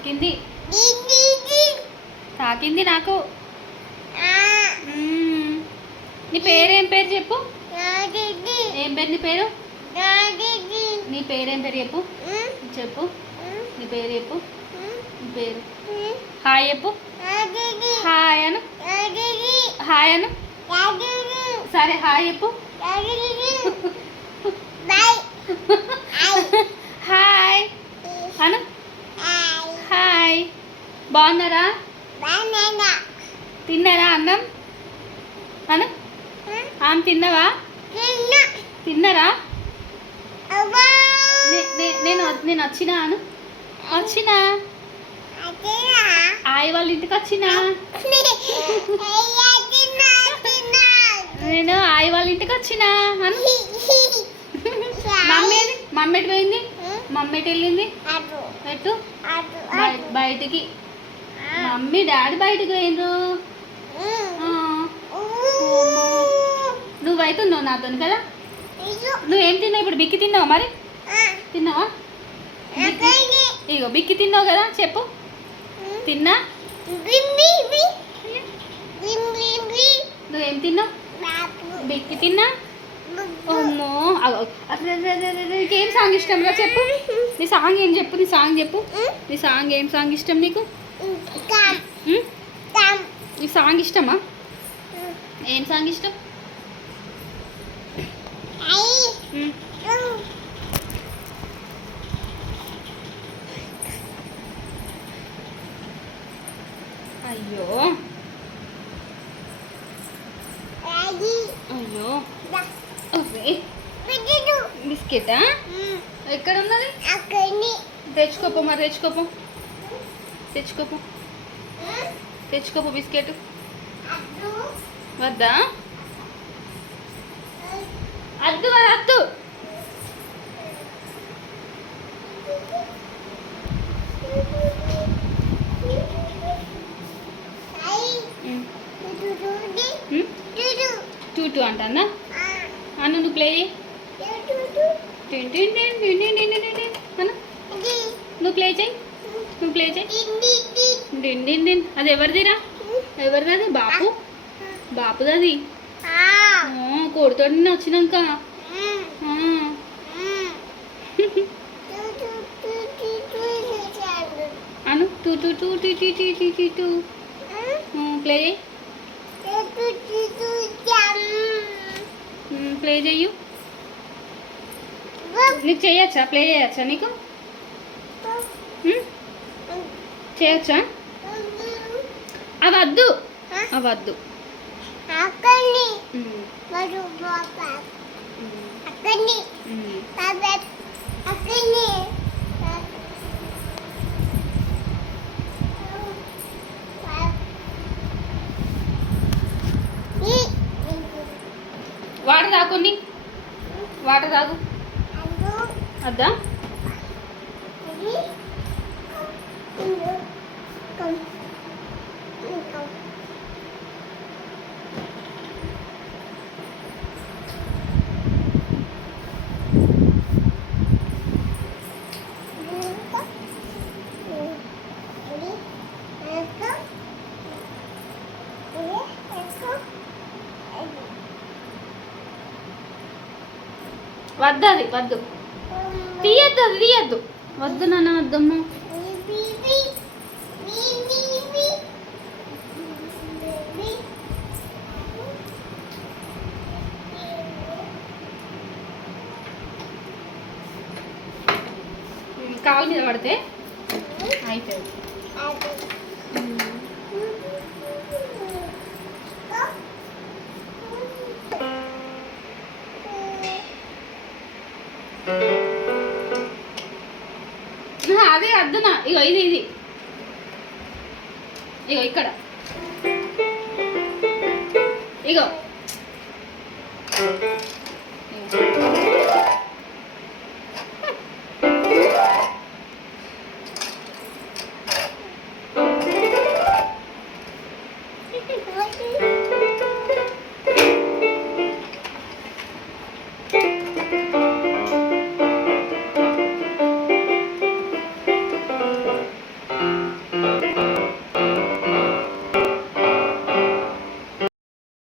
తాకింది తాకింది నాకు. నీ పేరేం పేరు చెప్పు. ఏం పేరు నీ పేరు? నీ పేరేం పేరు చెప్పు. చెప్పు నీ పేరు చెప్పు. నీ పేరు హాయ్ చెప్పు. హాయ్ అను. హాయ్ అను. సరే హాయ్ చెప్పు. హాయ్ అను. హాయ్. బాగున్నారా? తిన్నారా అన్నం అను. ఆమె తిన్నావా? తిన్నారా? నేను వచ్చినా అను. వచ్చినా ఆయి వాళ్ళ ఇంటికి వచ్చినా. నేను ఆయి వాళ్ళ ఇంటికి వచ్చినా అను. మమ్మీ ఎటు పోయింది? మమ్మీ ఎటు వెళ్ళింది? ఎటు? బయటికి. మమ్మీ డాడీ బయటికి పోయిండ్రు. నువ్వైతున్నావు నాతో కదా. నువ్వేం తిన్నావు ఇప్పుడు? బిక్కి తిన్నావా మరి? తిన్నావా? ఇగో బిక్కి తిన్నావు కదా, చెప్పు. తిన్నా. నువ్వేం తిన్నావు? బిక్కి తిన్నా. అమ్మో నీకేం సాంగ్ ఇష్టం రా చెప్పు. నీ సాంగ్ ఏం చెప్పు. నీ సాంగ్ చెప్పు. నీ సాంగ్ ఏం సాంగ్ ఇష్టం నీకు? నీ సాంగ్ ఇష్టమా? ఏం సాంగ్ ఇష్టం? అయ్యో అయ్యో బిస్కెటా? ఎక్కడ ఉన్నది? తెచ్చుకోపో మరి. తెచ్చుకోపో బిస్కెట్. వద్దా? అద్దు మరి అద్దు. టూ అంటన్నా అన్న. నువ్వు ప్లే చేయి. నువ్వు ప్లే చేయి. అది ఎవరిదిరా? ఎవరిది అది? బాపుదది. కోడితోటి నిన్న వచ్చినాక అను. టూ ప్లే చేయి. ప్లే చెయ్యు. నీకు చేయొచ్చా? ప్లే చేయొచ్చా నీకు? చేయొచ్చా? అవద్దు. వాటర్ తాగుని. వాటర్ తాగు. అద్దా? వద్దది వద్దు. తీయద్దు. వద్దు నాన్న, వద్దమ్మా. కాలు మీద పడితే అయిపోయింది. అదే అద్దునా. ఇగో ఇది ఇగో ఇక్కడ ఇగో